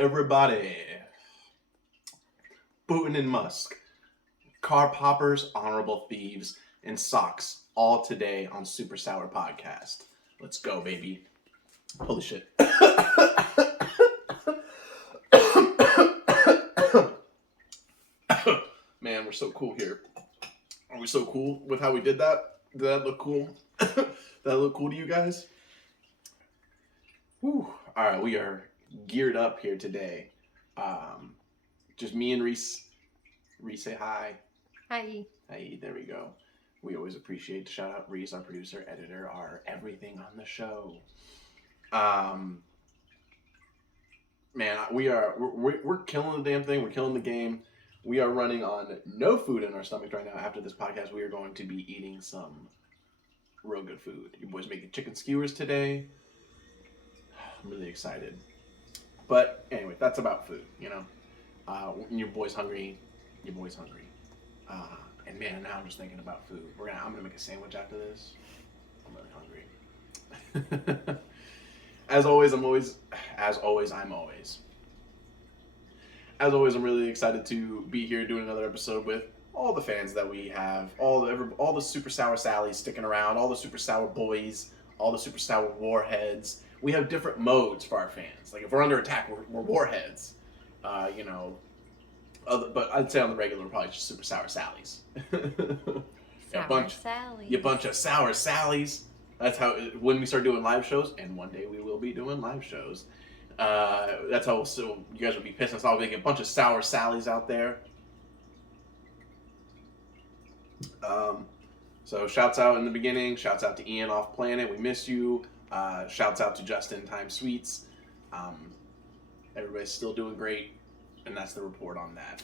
Everybody, Putin and Musk, car poppers, honorable thieves, and socks, all today on SuperSour podcast. Let's go, baby. Holy shit. Man, we're so cool here. Are we so cool with how we did that? Did that look cool? Did that look cool to you guys? Whew. All right, we are geared up here today. Just me and Reese. Reese, say hi. Hi. Hey, there we go. We always appreciate to shout out Reese, our producer, editor, our everything on the show. Man, we're killing the damn thing. We're killing the game. We are running on no food in our stomachs right now. After this podcast, we are going to be eating some real good food. Your boys making chicken skewers today. I'm really excited. But anyway, that's about food, you know. Your boy's hungry. Your boy's hungry. And man, now I'm just thinking about food. I'm gonna make a sandwich after this. I'm really hungry. As always, I'm really excited to be here doing another episode with all the fans that we have, all the Super Sour Sallies sticking around, all the Super Sour boys, all the Super Sour warheads. We have different modes for our fans. Like if we're under attack, we're warheads. But I'd say on the regular, we're probably just Super Sour Sallies. Sour Sallies. You bunch of Sour Sallies. That's how, when we start doing live shows, and one day we will be doing live shows, that's how you guys will be pissing us off. We'll get a bunch of Sour Sallies out there. So shouts out in the beginning. Shouts out to Ian Off Planet. We miss you. Shouts out to Justin Time Sweets. Everybody's still doing great. And that's the report on that.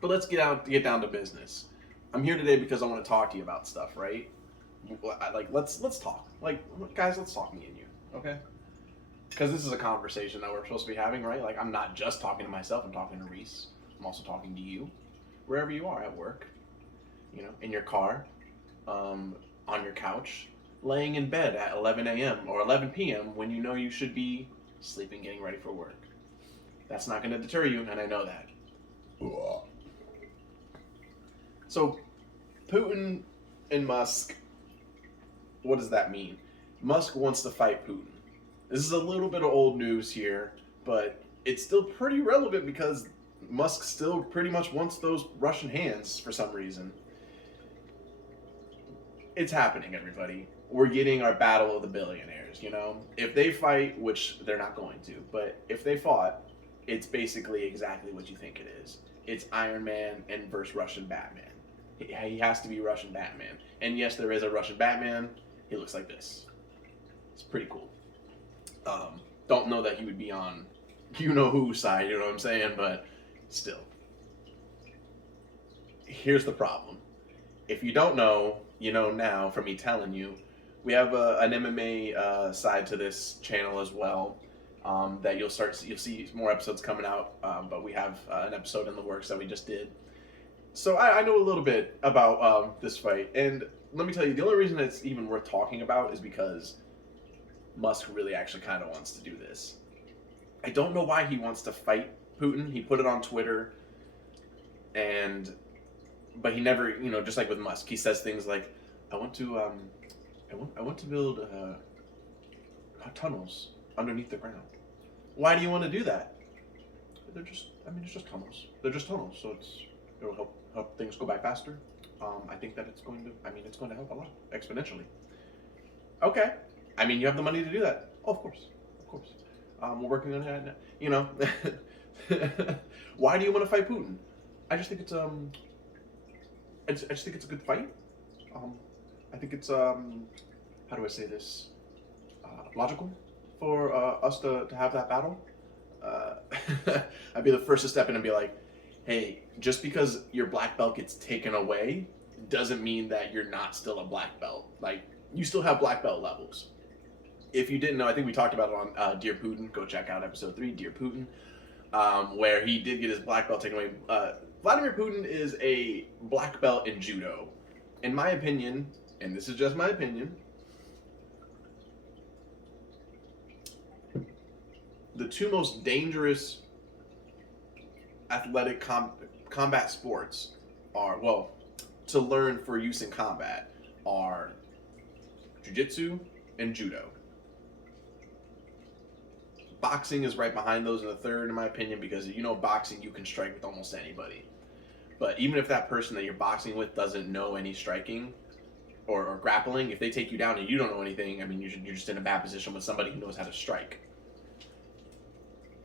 But let's get down to business. I'm here today because I want to talk to you about stuff, right? Like let's talk. Like guys, let's talk, me and you, okay? Because this is a conversation that we're supposed to be having, right? Like I'm not just talking to myself. I'm talking to Reese. I'm also talking to you, wherever you are, at work, you know, in your car, on your couch, laying in bed at 11 a.m. or 11 p.m. when you know you should be sleeping, getting ready for work. That's not going to deter you, and I know that. So, Putin and Musk, what does that mean? Musk wants to fight Putin. This is a little bit of old news here, but it's still pretty relevant because Musk still pretty much wants those Russian hands for some reason. It's happening, everybody. We're getting our battle of the billionaires, you know? If they fight, which they're not going to, but if they fought, it's basically exactly what you think it is. It's Iron Man and versus Russian Batman. He has to be Russian Batman. And yes, there is a Russian Batman. He looks like this. It's pretty cool. Don't know that he would be on you-know-whose side, you know what I'm saying? But still. Here's the problem. If you don't know, you know now from me telling you. We have an MMA side to this channel as well. That you'll see more episodes coming out, but we have an episode in the works that we just did. So I know a little bit about this fight, and let me tell you, the only reason it's even worth talking about is because Musk really actually kind of wants to do this. I don't know why he wants to fight Putin. He put it on Twitter, but he never, you know, just like with Musk, he says things like, "I want to build tunnels underneath the ground." Why do you want to do that? It's just tunnels. They're just tunnels, so it'll help things go by faster. I think that it's going to help a lot, exponentially. Okay. I mean, you have the money to do that. Oh, of course. We're working on that now. You know. Why do you want to fight Putin? I just think it's I just think it's a good fight. I think it's how do I say this? Logical for us to have that battle. I'd be the first to step in and be like, hey, just because your black belt gets taken away doesn't mean that you're not still a black belt. Like, you still have black belt levels. If you didn't know, I think we talked about it on Dear Putin. Go check out episode 3, Dear Putin, where he did get his black belt taken away. Vladimir Putin is a black belt in judo. In my opinion, and this is just my opinion, the two most dangerous athletic combat sports are, well, to learn for use in combat are jiu-jitsu and judo. Boxing is right behind those in the third, in my opinion, because boxing, you can strike with almost anybody. But even if that person that you're boxing with doesn't know any striking or grappling, if they take you down and you don't know anything, I mean, you're just in a bad position with somebody who knows how to strike.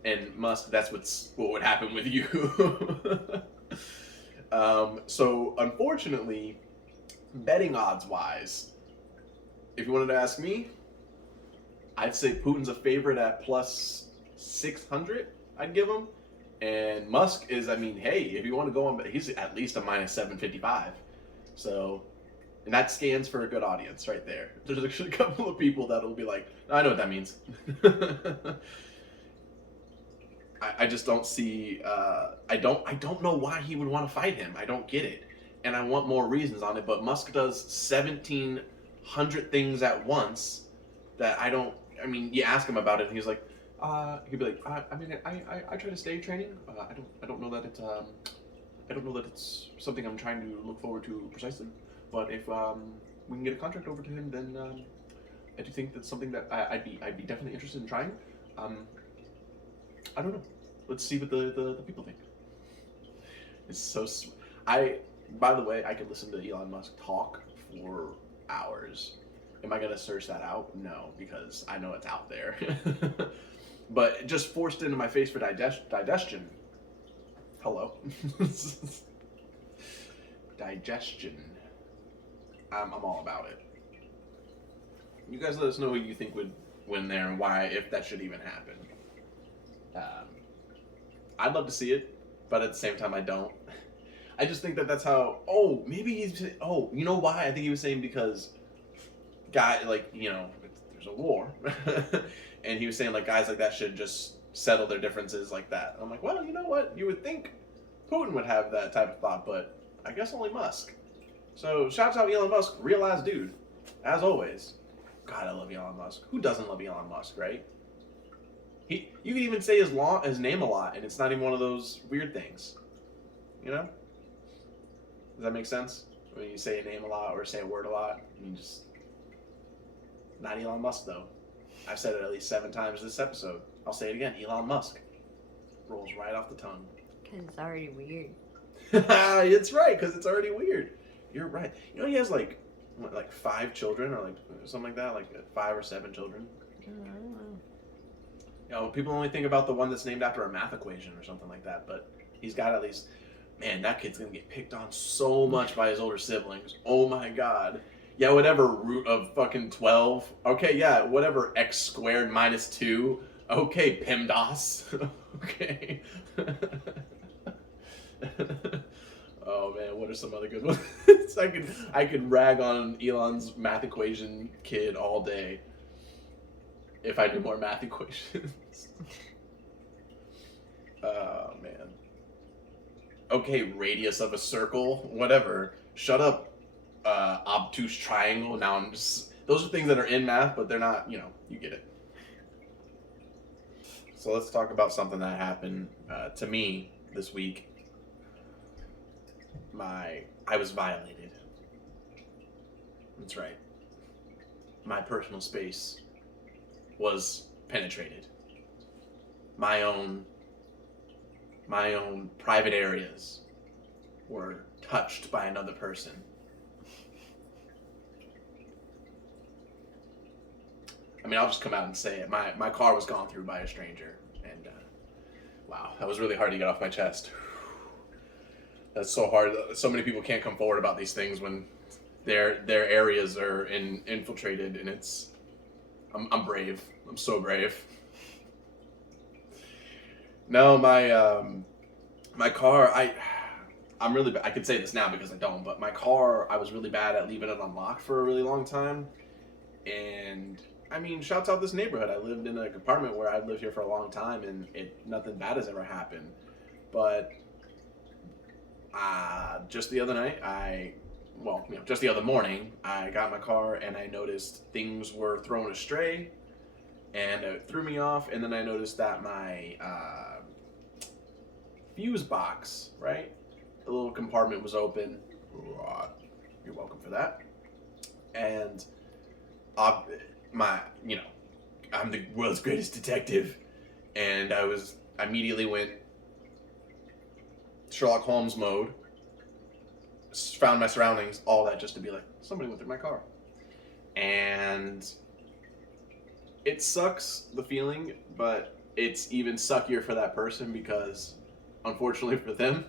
And Musk, that's what would happen with you. So, unfortunately, betting odds-wise, if you wanted to ask me, I'd say Putin's a favorite at plus 600, I'd give him. And Musk is, hey, if you want to go on, he's at least a minus 755. So, and that scans for a good audience right there. There's actually a couple of people that'll be like, I know what that means. I just don't see, I don't know why he would want to fight him. I don't get it. And I want more reasons on it, but Musk does 1,700 things at once that you ask him about it and he's like, he'd be like, I try to stay training. I don't know that it's something I'm trying to look forward to precisely. But if we can get a contract over to him, then I do think that's something that I'd be definitely interested in trying. I don't know. Let's see what the people think. It's so. By the way, I could listen to Elon Musk talk for hours. Am I gonna search that out? No, because I know it's out there. But just forced into my face for digestion. Hello. Digestion. I'm all about it. You guys let us know who you think would win there and why, if that should even happen. I'd love to see it, but at the same time, I don't. I just think that's how. Oh, maybe he's. Oh, you know why? I think he was saying because, there's a war, and he was saying guys like that should just settle their differences like that. And I'm like, well, you know what? You would think Putin would have that type of thought, but I guess only Musk. So shouts out Elon Musk, real ass dude, as always. God, I love Elon Musk. Who doesn't love Elon Musk, right? You can even say his name a lot, and it's not even one of those weird things. You know? Does that make sense? When you say a name a lot or say a word a lot, you just... Not Elon Musk, though. I've said it at least 7 times this episode. I'll say it again. Elon Musk. Rolls right off the tongue. Because it's already weird. It's right, because it's already weird. You're right. You know he has, 5 children or, something like that? 5 or 7 children? I don't know. People only think about the one that's named after a math equation or something like that, but he's got at least... Man, that kid's going to get picked on so much by his older siblings. Oh, my God. Yeah, whatever root of fucking 12. Okay, yeah, whatever x squared minus 2. Okay, PEMDAS. Okay. Oh, man, what are some other good ones? I could rag on Elon's math equation kid all day if I knew more math equations. Oh, man. Okay, radius of a circle, whatever. Shut up, obtuse triangle. Now I'm just... Those are things that are in math, but they're not, you get it. So let's talk about something that happened to me this week. I was violated. That's right. My personal space was penetrated. My own private areas were touched by another person. I'll just come out and say it. My car was gone through by a stranger. And, wow, that was really hard to get off my chest. That's so hard. So many people can't come forward about these things when their areas are infiltrated, and it's... I'm brave. I'm so brave. No, my car, I'm really bad. I could say this now because I don't, but my car, I was really bad at leaving it unlocked for a really long time. And, shouts out this neighborhood. I lived in an apartment where I've lived here for a long time, and nothing bad has ever happened. But just the other night, just the other morning, I got in my car and I noticed things were thrown astray, and it threw me off. And then I noticed that my fuse box, right? The little compartment was open. You're welcome for that. And I'm the world's greatest detective, and I immediately went Sherlock Holmes mode, found my surroundings, all that, just to be like, somebody went through my car. And it sucks, the feeling, but it's even suckier for that person because, unfortunately for them,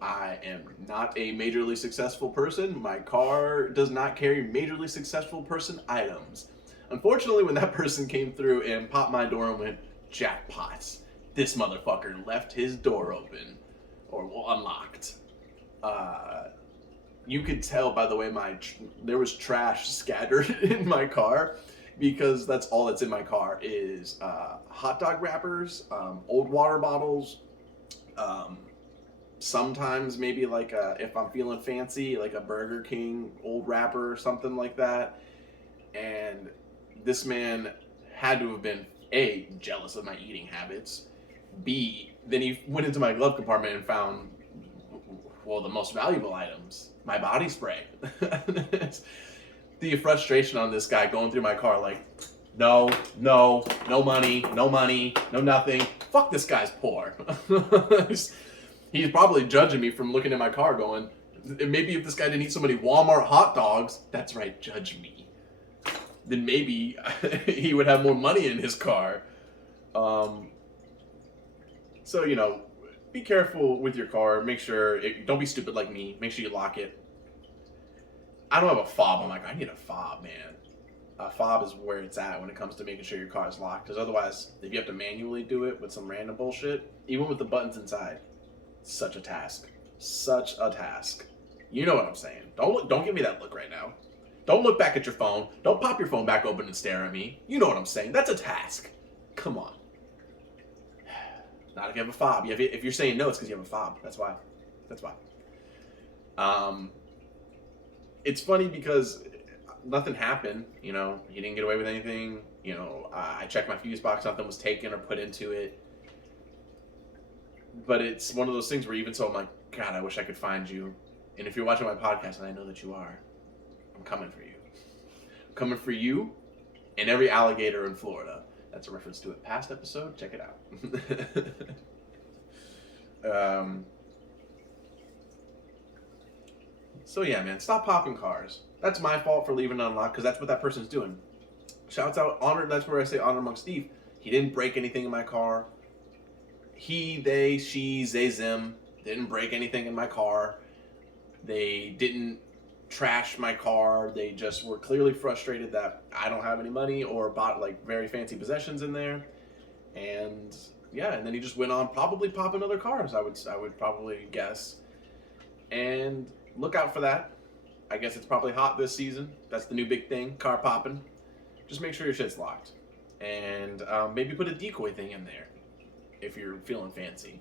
I am not a majorly successful person. My car does not carry majorly successful person items. Unfortunately, when that person came through and popped my door and went, jackpots, this motherfucker left his door open or unlocked. You could tell by the way there was trash scattered in my car, because that's all that's in my car is hot dog wrappers, old water bottles, sometimes maybe like if I'm feeling fancy, like a Burger King old wrapper or something like that. And this man had to have been A, jealous of my eating habits, B, then he went into my glove compartment and found, well, the most valuable items, my body spray. The frustration on this guy going through my car, like, no money, no nothing. Fuck, this guy's poor. He's probably judging me from looking at my car going, maybe if this guy didn't eat so many Walmart hot dogs, that's right, judge me, then maybe he would have more money in his car. So, be careful with your car. Make sure, don't be stupid like me. Make sure you lock it. I don't have a fob on my car. I need a fob, man. A fob is where it's at when it comes to making sure your car is locked. Because otherwise, if you have to manually do it with some random bullshit, even with the buttons inside, such a task. Such a task. You know what I'm saying. Don't give me that look right now. Don't look back at your phone. Don't pop your phone back open and stare at me. You know what I'm saying. That's a task. Come on. Not if you have a fob. If you're saying no, it's because you have a fob. That's why. It's funny because nothing happened. He didn't get away with anything. I checked my fuse box. Nothing was taken or put into it. But it's one of those things where even so, I'm like, God, I wish I could find you. And if you're watching my podcast, and I know that you are, I'm coming for you. I'm coming for you and every alligator in Florida. That's a reference to a past episode. Check it out. So yeah, man, stop popping cars. That's my fault for leaving it unlocked because that's what that person's doing. Shouts out, honor. That's where I say honor amongst Steve. He didn't break anything in my car. He, they, she, they, them didn't break anything in my car. They didn't trash my car. They just were clearly frustrated that I don't have any money or bought like very fancy possessions in there. And yeah, and then he just went on probably popping other cars, I would probably guess. And look out for that. I guess it's probably hot this season. That's the new big thing, car popping. Just make sure your shit's locked. And maybe put a decoy thing in there if you're feeling fancy,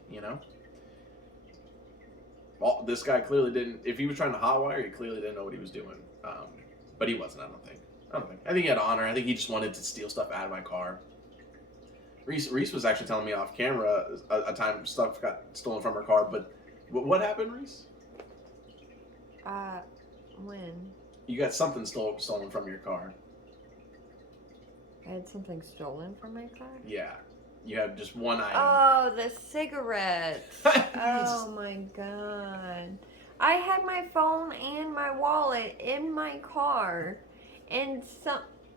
Well, this guy clearly didn't. If he was trying to hotwire, he clearly didn't know what he was doing. But he wasn't. I don't think. I think he had honor. I think he just wanted to steal stuff out of my car. Reese was actually telling me off camera a time stuff got stolen from her car. But what happened, Reese? When? You got something stolen from your car. I had something stolen from my car? Yeah. You have just one item. Oh, the cigarettes. Oh my god. I had my phone and my wallet in my car. And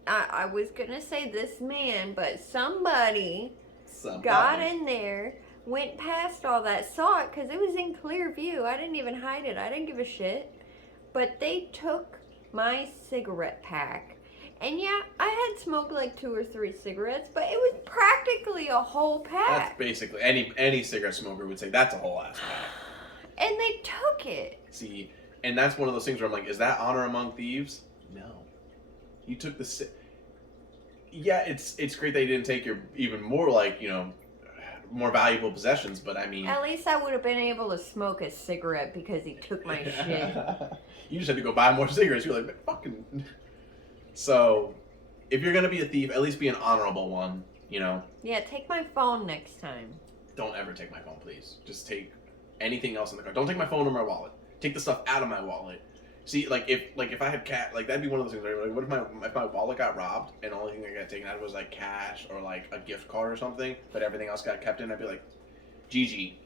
I was going to say this man, but somebody got in there, went past all that, saw it because it was in clear view. I didn't even hide it. I didn't give a shit. But they took my cigarette pack. And yeah, I had smoked like 2 or 3 cigarettes, but it was practically a whole pack. That's basically, any cigarette smoker would say that's a whole ass pack. And they took it. See, and that's one of those things where I'm like, is that honor among thieves? No. You took the... Yeah, it's great that you didn't take your even more more valuable possessions, but I mean... At least I would have been able to smoke a cigarette because he took my shit. You just had to go buy more cigarettes. You're like, fucking... So, if you're going to be a thief, at least be an honorable one, Yeah, take my phone next time. don't ever take my phone, please. Just take anything else in the car. Don't take my phone or my wallet. Take the stuff out of my wallet. See, if I had that'd be one of those things. Right? Like, what if my wallet got robbed and the only thing that got taken out was like cash or like a gift card or something, but everything else got kept in? I'd be like, GG.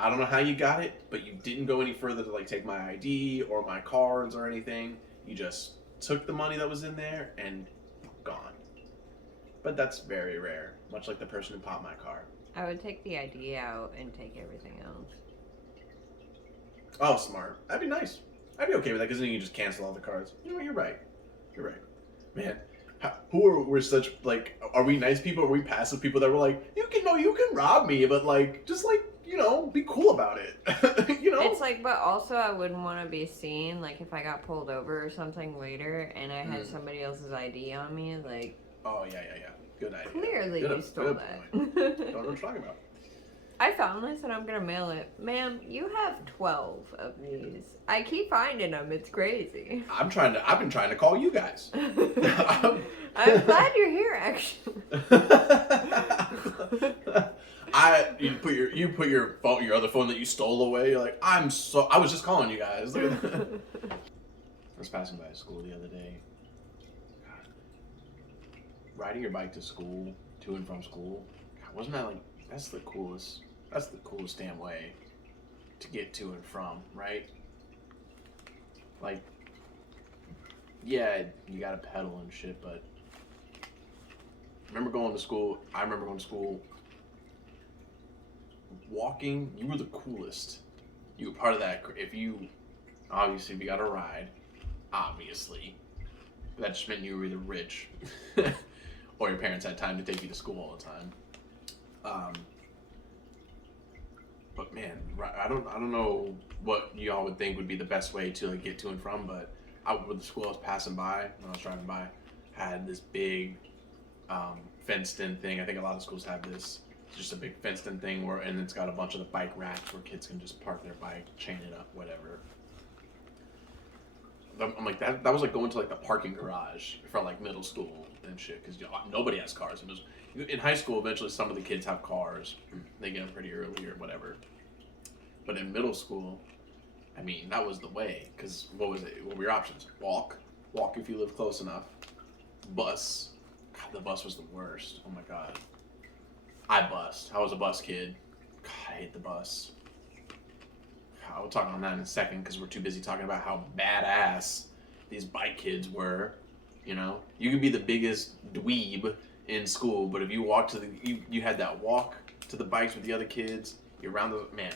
I don't know how you got it, but you didn't go any further to like take my ID or my cards or anything. You just took the money that was in there and gone. But that's very rare, much like the person who popped my car. I would take the ID out and take everything else. Oh, smart. That'd be nice. I'd be okay with that because then you can just cancel all the cards. You know, you're right. Man, we're such, like, are we nice people? Are we passive people that were like, you can rob me, but like, just like, be cool about it. It's like, but also I wouldn't want to be seen, like, if I got pulled over or something later and I had somebody else's ID on me, like. Oh, yeah. Good idea. Clearly you stole that. Don't know what you're talking about. I found this and I'm gonna mail it. Ma'am, you have 12 of these. I keep finding them. It's crazy. I've been trying to call you guys. I'm glad you're here, actually. You put your phone, your other phone that you stole away. You're like, I was just calling you guys. I was passing by school the other day. God. Riding your bike to school, to and from school. God, wasn't that like, that's the coolest damn way to get to and from, right? Like, yeah, you gotta pedal and shit, but I remember going to school, walking, you were the coolest. You were part of that. If you got a ride, obviously, that just meant you were either rich or your parents had time to take you to school all the time. But man, I don't know what y'all would think would be the best way to like get to and from, but with the school I was passing by, when I was driving by, had this big fenced-in thing. I think a lot of schools have this. It's just a big fenced-in thing and it's got a bunch of the bike racks where kids can just park their bike, chain it up, whatever. I'm like, that was like going to like the parking garage for like middle school and shit, because nobody has cars. In high school, eventually some of the kids have cars. They get them pretty early or whatever. But in middle school, I mean, that was the way. Because what was it? What were your options? Walk if you live close enough. Bus. God, the bus was the worst. Oh my God. I was a bus kid. God, I hate the bus. I'll talk on that in a second because we're too busy talking about how badass these bike kids were. You could be the biggest dweeb in school, but if you walk you had that walk to the bikes with the other kids, you're around man.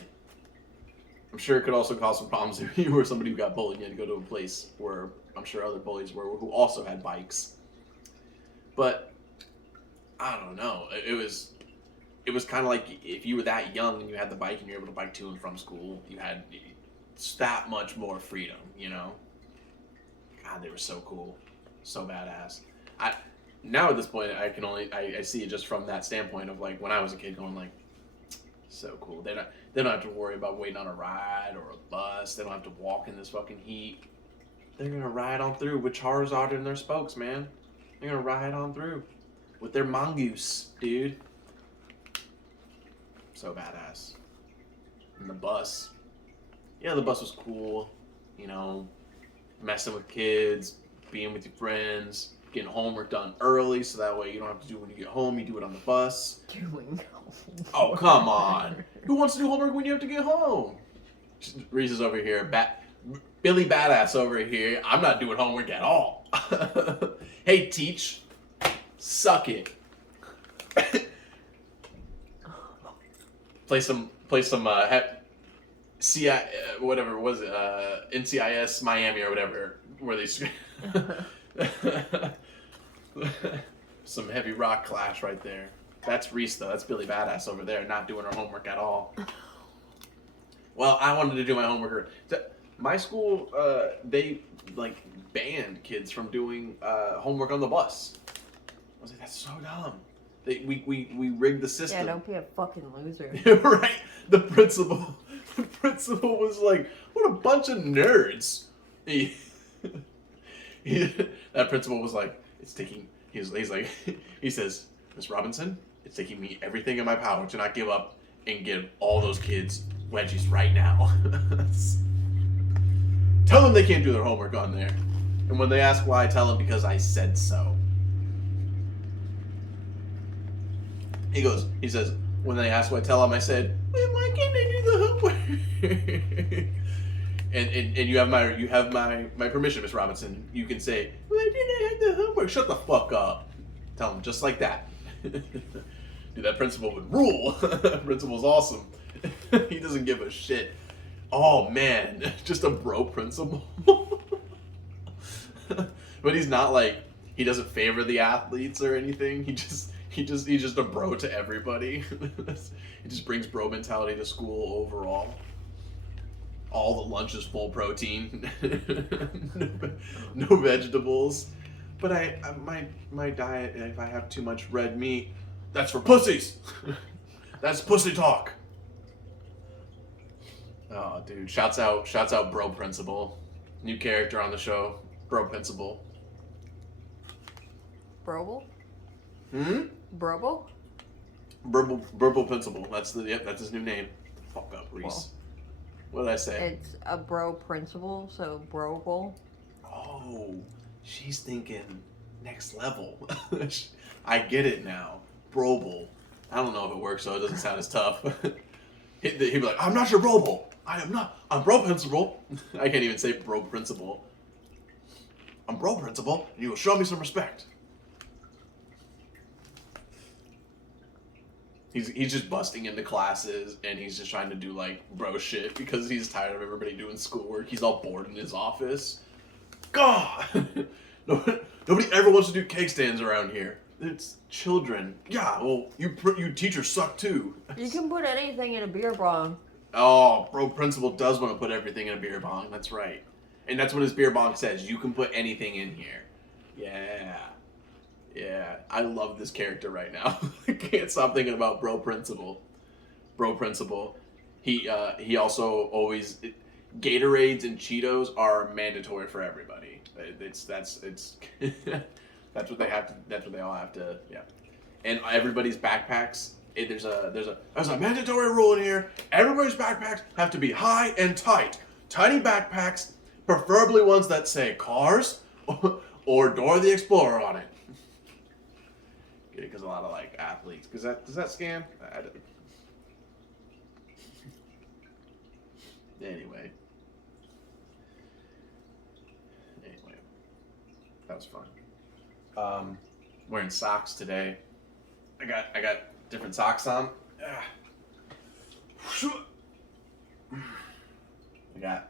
I'm sure it could also cause some problems if you were somebody who got bullied. You had to go to a place where I'm sure other bullies were who also had bikes. But I don't know. It was kind of like if you were that young and you had the bike and you were able to bike to and from school, you had that much more freedom, God, they were so cool. So badass. Now at this point, I see it just from that standpoint of like when I was a kid going like, so cool. They don't have to worry about waiting on a ride or a bus. They don't have to walk in this fucking heat. They're gonna ride on through with Charizard in their spokes, man. They're gonna ride on through with their mongoose, dude. So badass. And the bus. Yeah, the bus was cool. Messing with kids, being with your friends, getting homework done early so that way you don't have to do it when you get home, you do it on the bus. Oh, come on. Who wants to do homework when you have to get home? Reese is over here. Billy Badass over here. I'm not doing homework at all. Hey, teach. Suck it. Play some whatever was it, NCIS Miami or whatever, where they some heavy rock clash right there. That's Reese though. That's Billy Badass over there, not doing her homework at all. Well, I wanted to do my homework. My school, they like banned kids from doing homework on the bus. I was like, that's so dumb. We rigged the system. Yeah, don't be a fucking loser. Right. The principal was like, what a bunch of nerds. That principal was like, he's like, he says, Miss Robinson, It's taking me everything in my power to not give up and give all those kids wedgies right now. Tell them they can't do their homework on there. And when they ask why, I tell them because I said so. He says, when they ask why, I tell them I said, well, why can't they do the homework? and you have my permission, Miss Robinson. You can say, why didn't I have the homework? Shut the fuck up. Tell them just like that. Dude, that principal would rule. Principal's awesome. He doesn't give a shit. Oh man, just a bro principal. But he's not like, he doesn't favor the athletes or anything. He's just a bro to everybody. He just brings bro mentality to school overall. All the lunch is full protein. No vegetables. But my diet, if I have too much red meat, that's for pussies. That's pussy talk. Oh, dude! Shouts out, Bro Principal, new character on the show, Bro Principal. Broble? Broble? Broble? Burble Principal. That's his new name. Fuck up, Reese. Well, What did I say? it's a bro principal, so broble. Oh, she's thinking next level. I get it now. Broble. I don't know if it works, so it doesn't sound as tough. He'd be like, I'm not your Broble. I am not. I'm Bro Principal. I can't even say Bro Principal. I'm Bro Principal, and you will show me some respect. He's just busting into classes, and he's just trying to do, like, bro shit because he's tired of everybody doing schoolwork. He's all bored in his office. God! Nobody ever wants to do cake stands around here. It's children. Yeah, well, you teachers suck, too. You can put anything in a beer bong. Oh, Bro Principal does want to put everything in a beer bong. That's right. And that's what his beer bong says. You can put anything in here. Yeah. Yeah, I love this character right now. I can't stop thinking about Bro Principal. Bro Principal. He also always Gatorades and Cheetos are mandatory for everybody. That's that's what they have to. That's what they all have to. Yeah, and everybody's backpacks. There's a mandatory rule in here. Everybody's backpacks have to be high and tight. Tiny backpacks, preferably ones that say Cars or Dora the Explorer on it. Get it? Because a lot of like athletes. Does that scan? Anyway, that was fun. Wearing socks today. I got different socks on. I got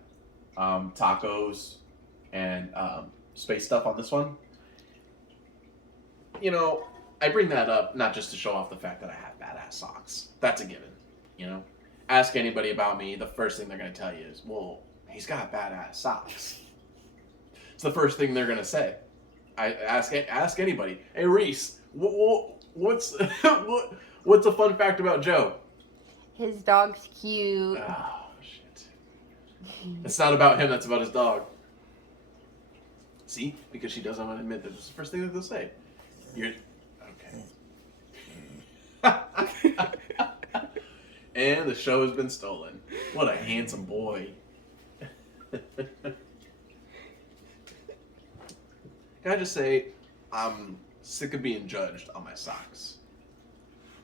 tacos and space stuff on this one. You know, I bring that up not just to show off the fact that I have badass socks. That's a given. You know, ask anybody about me, the first thing they're gonna tell you is, "Well, he's got badass socks." It's the first thing they're gonna say. I ask anybody. Hey Reese, what's what's a fun fact about Joe? His dog's cute. Oh shit! It's not about him. That's about his dog. See, because she doesn't want to admit that it's the first thing that they'll say. You're okay. And the show has been stolen. What a handsome boy. Can I just say, I'm sick of being judged on my socks.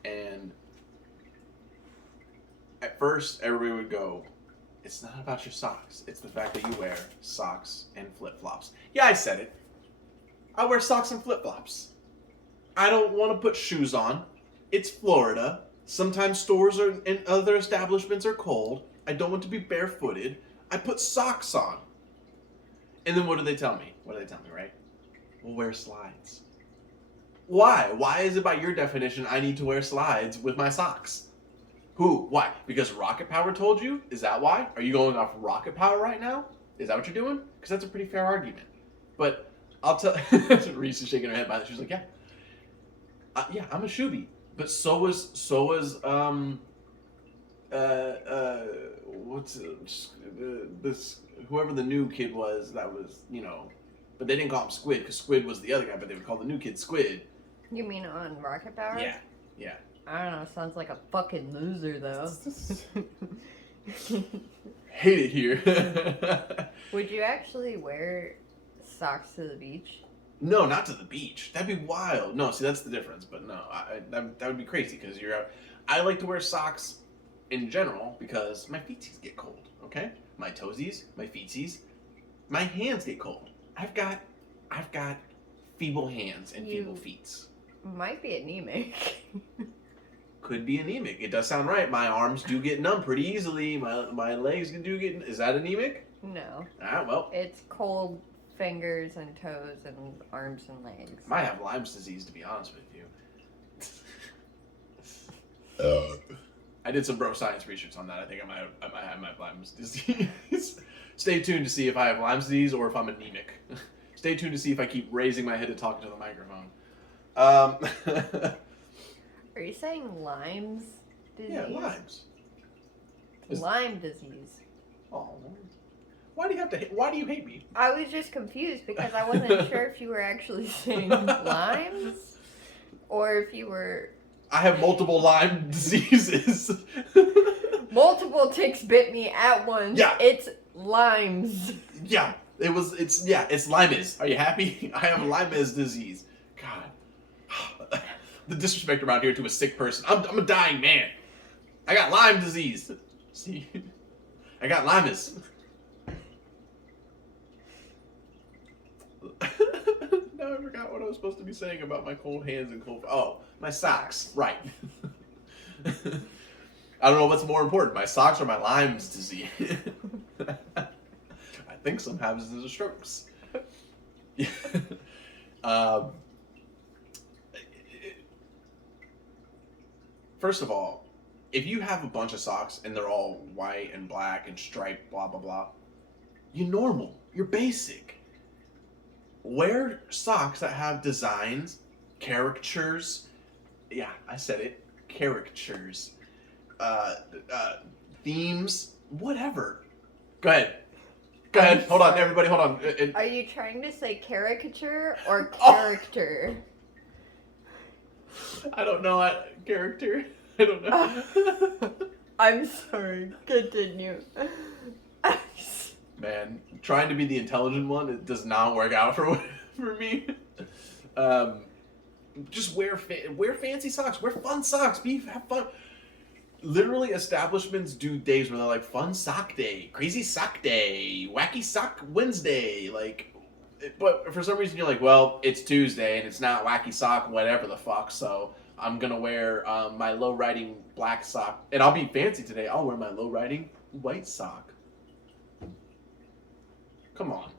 And at first, everybody would go, it's not about your socks. It's the fact that you wear socks and flip-flops. Yeah, I said it. I wear socks and flip-flops. I don't want to put shoes on. It's Florida. Sometimes stores and other establishments are cold. I don't want to be barefooted. I put socks on. And then what do they tell me? Right? We'll wear slides. Why? Why is it by your definition I need to wear slides with my socks? Who? Why? Because Rocket Power told you? Is that why? Are you going off Rocket Power right now? Is that what you're doing? Because that's a pretty fair argument. But I'll tell... Reese is shaking her head by that. She's like, yeah. Yeah, I'm a shoobie. But so was this whoever the new kid was that was, you know, but they didn't call him Squid because Squid was the other guy, but they would call the new kid Squid. You mean on Rocket Power? Yeah. I don't know. Sounds like a fucking loser, though. Hate it here. Would you actually wear socks to the beach? No, not to the beach. That'd be wild. No, see, that's the difference. But no, that would be crazy because you're out. I like to wear socks in general because my feetsies get cold. Okay, my toesies, my feetsies, my hands get cold. I've got feeble hands and feeble feet. Might be anemic. Could be anemic. It does sound right. My arms do get numb pretty easily. My legs do get. Is that anemic? No. Ah, well. It's cold fingers and toes and arms and legs. Might have Lyme's disease, to be honest with you. I did some bro science research on that. I think I might have Lyme's disease. Stay tuned to see if I have Lyme's disease or if I'm anemic. Stay tuned to see if I keep raising my head to talk into the microphone. Are you saying Lyme's disease? Yeah, Lyme's. Lyme disease. Oh, why do you hate me? I was just confused because I wasn't sure if you were actually saying Lyme's or if you were. I have multiple Lyme diseases. Multiple ticks bit me at once. Yeah. It's Lyme's. Yeah, it's Lyme's. Are you happy? I have Lyme's disease. God. The disrespect around here to a sick person. I'm a dying man. I got Lyme disease. See? I got Lyme's. Now I forgot what I was supposed to be saying about my cold hands and cold... Oh, my socks. Right. I don't know what's more important, my socks or my Lyme's disease. I think some have it as strokes. First of all, if you have a bunch of socks and they're all white and black and striped, blah, blah, blah, you're normal. You're basic. Wear socks that have designs, caricatures. Yeah, I said it. Caricatures. Themes. Whatever. Go ahead. Go ahead. Hold on, everybody. Hold on. Are you trying to say caricature or character? I don't know. Character. I don't know. I'm sorry. Continue. Man, trying to be the intelligent one, it does not work out for me. Just wear fancy socks. Wear fun socks. Have fun. Literally, establishments do days where they're like fun sock day, crazy sock day, wacky sock Wednesday. Like, but for some reason you're like, well, it's Tuesday and it's not wacky sock, whatever the fuck. So I'm gonna wear my low riding black sock, and I'll be fancy today. I'll wear my low riding white sock. Come on,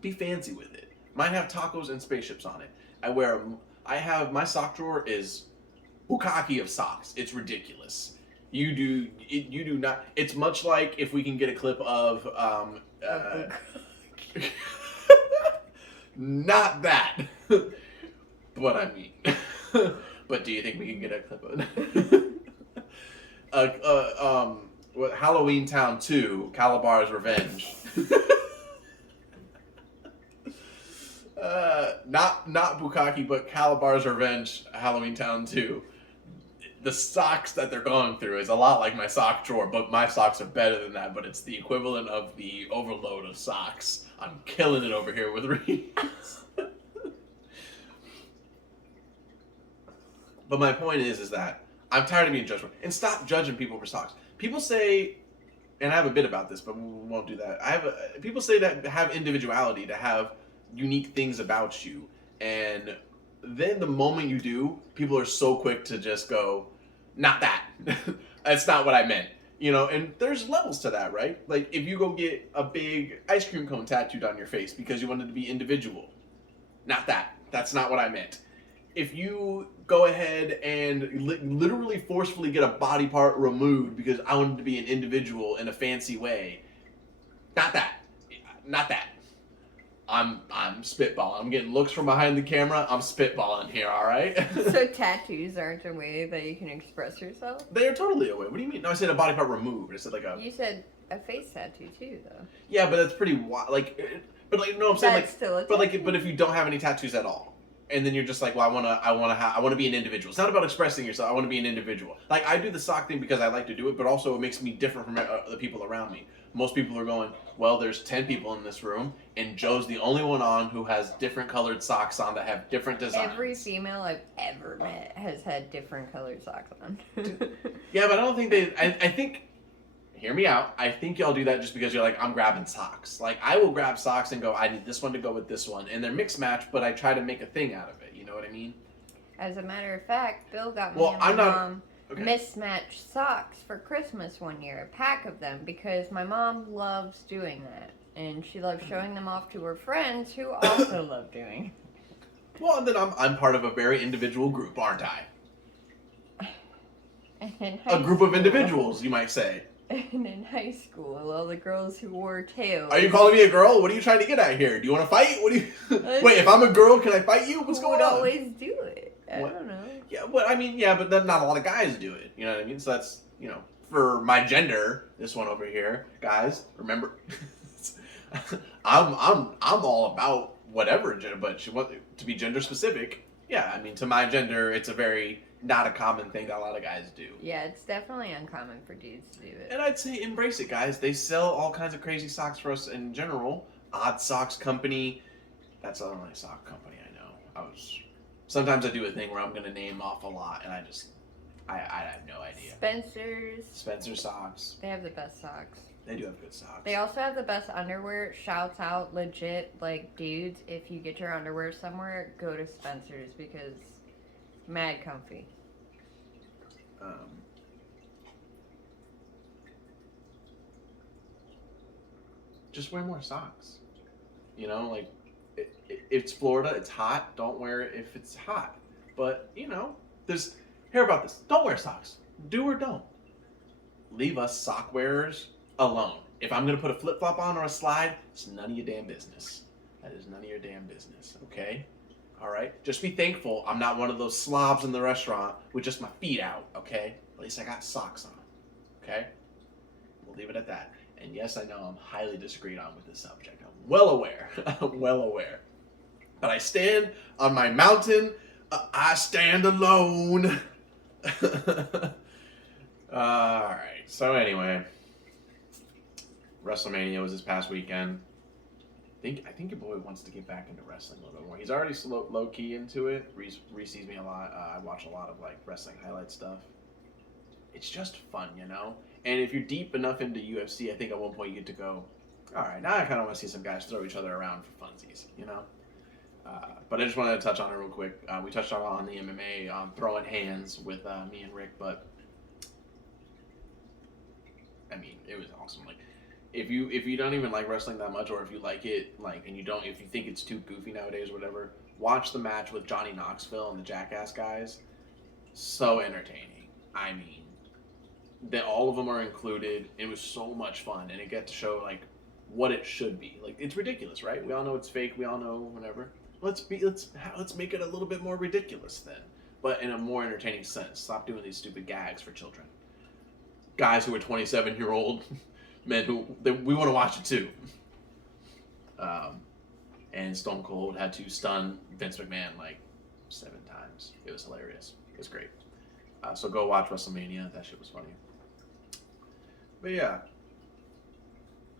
be fancy with it. Mine have tacos and spaceships on it. I have my sock drawer is bukkake of socks. It's ridiculous. You do not. It's much like if we can get a clip of not that, but I mean. But do you think we can get a clip of what Halloween Town 2, Calabar's Revenge? Not bukkake, but Calabar's Revenge, Halloween Town 2. The socks that they're going through is a lot like my sock drawer, but my socks are better than that, but it's the equivalent of the overload of socks. I'm killing it over here with reads. But my point is that I'm tired of being judged. And stop judging people for socks. People say, and I have a bit about this, but we won't do that. People say that have individuality, to have unique things about you. And then the moment you do, people are so quick to just go, not that. That's not what I meant. You know, and there's levels to that, right? Like, if you go get a big ice cream cone tattooed on your face because you wanted to be individual, not that. That's not what I meant. If you go ahead and literally forcefully get a body part removed because I wanted to be an individual in a fancy way, not that. Not that. I'm spitballing. I'm getting looks from behind the camera. I'm spitballing here, all right? So tattoos aren't a way that you can express yourself? They are totally a way. What do you mean? No, I said a body part removed. I said like a... You said a face tattoo too, though. Yeah, but that's pretty wild. Like, but like, no, I'm saying That's like... still a tattoo. But if you don't have any tattoos at all. and then you're just like, well, I want to be an individual. It's not about expressing yourself. I want to be an individual. Like, I do the sock thing because I like to do it, but also it makes me different from the people around me. Most people are going, well, there's 10 people in this room, and Joe's the only one on who has different colored socks on that have different designs. Every female I've ever met has had different colored socks on. Yeah, but I don't think I think, hear me out, I think y'all do that just because you're like, I'm grabbing socks. Like, I will grab socks and go, I need this one to go with this one. And they're mixed match, but I try to make a thing out of it. You know what I mean? As a matter of fact, Bill got me and my mom mismatched socks for Christmas one year, a pack of them, because my mom loves doing that. And she loves showing them off to her friends who also love doing it. Well, and then I'm part of a very individual group, aren't I? A group of individuals, you might say. And in high school, all the girls who wore tails. Are you calling me a girl? What are you trying to get at here? Do you want to fight? What do you? Wait, if I'm a girl, can I fight you? What's going on? Who would always do it? I don't know. Yeah, well, I mean, yeah, but then not a lot of guys do it. You know what I mean? So that's, you know, for my gender, this one over here, guys, remember, I'm all about whatever gender, but she wants to be gender specific. Yeah, I mean, to my gender, it's a very not a common thing that a lot of guys do. Yeah, it's definitely uncommon for dudes to do it. And I'd say embrace it, guys. They sell all kinds of crazy socks for us in general. Odd Socks Company. That's the only sock company I know. Sometimes I do a thing where I'm going to name off a lot, and I have no idea. Spencer Socks. They have the best socks. They do have good socks. They also have the best underwear. Shouts out, legit, like, dudes, if you get your underwear somewhere, go to Spencer's because mad comfy. Just wear more socks. You know, like, it's Florida, it's hot. Don't wear it if it's hot. But, you know, hear about this. Don't wear socks. Do or don't. Leave us sock wearers alone. If I'm going to put a flip-flop on or a slide, it's none of your damn business. That is none of your damn business, okay? All right? Just be thankful I'm not one of those slobs in the restaurant with just my feet out, okay? At least I got socks on, okay? We'll leave it at that. And yes, I know I'm highly disagreed on with this subject. I'm well aware. I'm well aware. But I stand on my mountain. I stand alone. All right. So anyway, WrestleMania was this past weekend. I think your boy wants to get back into wrestling a little bit more. He's already low key into it. Reese sees me a lot. I watch a lot of like wrestling highlight stuff. It's just fun, you know. And if you're deep enough into UFC, I think at one point you get to go, all right, now I kind of want to see some guys throw each other around for funsies, you know. But I just wanted to touch on it real quick. We touched on the MMA throwing hands with me and Rick, but I mean, it was awesome. Like, if you don't even like wrestling that much, or if you like it, like, and if you think it's too goofy nowadays, or whatever, watch the match with Johnny Knoxville and the Jackass guys. So entertaining. I mean, that all of them are included. It was so much fun, and it got to show like what it should be. Like, it's ridiculous, right? We all know it's fake. We all know whatever. Let's make it a little bit more ridiculous then, but in a more entertaining sense. Stop doing these stupid gags for children. Guys who are 27-year-old men we want to watch it too. And Stone Cold had to stun Vince McMahon like 7 times. It was hilarious. It was great. So go watch WrestleMania. That shit was funny. But yeah,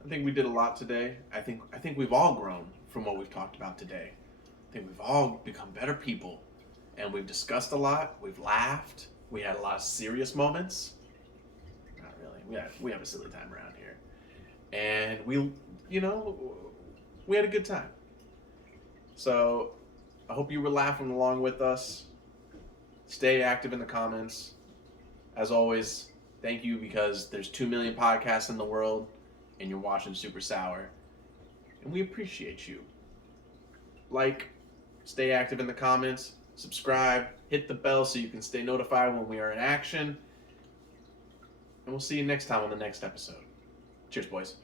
I think we did a lot today. I think we've all grown from what we've talked about today. I think we've all become better people, and we've discussed a lot. We've laughed. We had a lot of serious moments. Not really. We have a silly time around here, and we had a good time. So I hope you were laughing along with us. Stay active in the comments. As always, thank you, because there's 2 million podcasts in the world, and you're watching SuperSour, and we appreciate you. Like, stay active in the comments, subscribe, hit the bell so you can stay notified when we are in action, and we'll see you next time on the next episode. Cheers, boys.